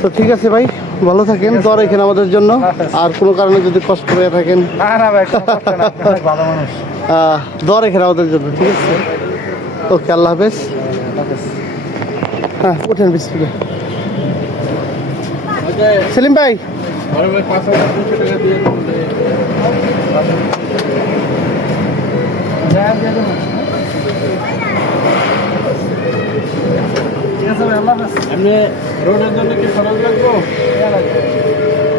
তো ঠিক আছে ভাই, ভালো থাকেন, দোয়া রাখেন আমাদের জন্য। আর কোনো কারণে যদি কষ্ট হয়ে থাকেন, না ভাই, কোনো কষ্ট না, অনেক ভালো মানুষ। দোয়া রাখেন আমাদের জন্য, ঠিক আছে? ওকে, আল্লাহ হাফেজ। হ্যাঁ, উঠেন বিসমিল্লাহ। সেলিম ভাই, এমনি রোডের জন্য কি খরচ লাগবো?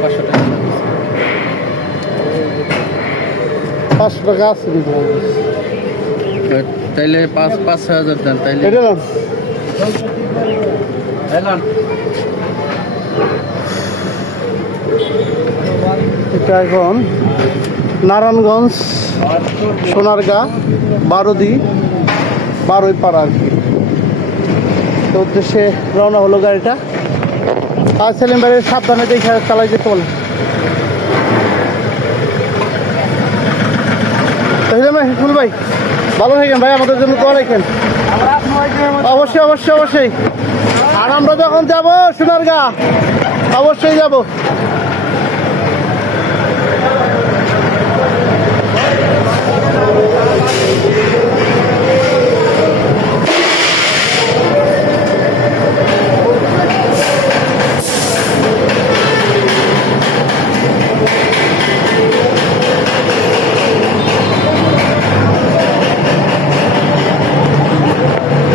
500 টাকা। 500 টাকা আছে দিতে হবে। তাইলে 5,000 দেন তাইলে। এটা না, এলান এটা এখন নারায়ণগঞ্জ, সোনারগাঁ, বারোদি, বারোইপাড়া আর কি। তো উদ্দেশ্যে রওনা হলো গাড়িটা। আর সেলিম ভাই সাবধানে দেখে চালাই যেতে বলে। হিসমুল ভাই, ভালো থাকেন ভাই, আমাদের জন্য দোয়া রাখেন। অবশ্যই অবশ্যই অবশ্যই। আর আমরা যখন যাবো সোনারগাঁ, অবশ্যই যাবো।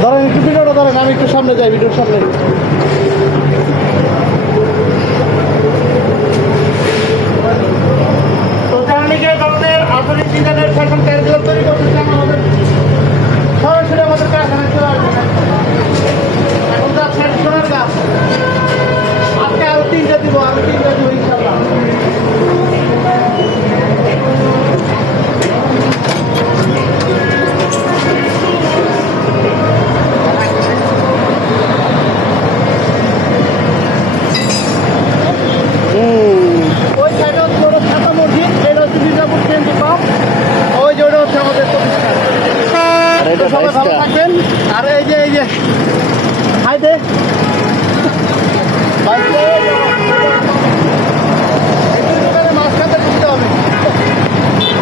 ধরেন একটু ভিডিওটা ধরেন, আমি একটু সামনে যাই, ভিডিওর সামনে। তো জার্নিকে আমাদের আধুনিক ডিজাইনের ফ্যাশন টায়ারগুলো তৈরি করতে চান, আমাদের সরাসরি আমাদের কারখানায় চলে আসবেন। এখন যাচ্ছেন সোনারগাঁ, আজকে আরো 3টা দিব, আরো 3টা দিব ইনশাল্লাহ। ওই সাইডে হচ্ছে ওটা ছাতা মসজিদ, এটা হচ্ছে মির্জাপুর সিএনজি পাম্প, ওই যে ওটা হচ্ছে আমাদের প্রতিষ্ঠান। তো সবাই ভালো থাকবেন। আর এই যে হাই দে মাঝখানে ঢুকতে হবে।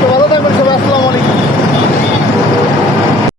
তো ভালো থাকবেন সবাই, আসসালামু আলাইকুম।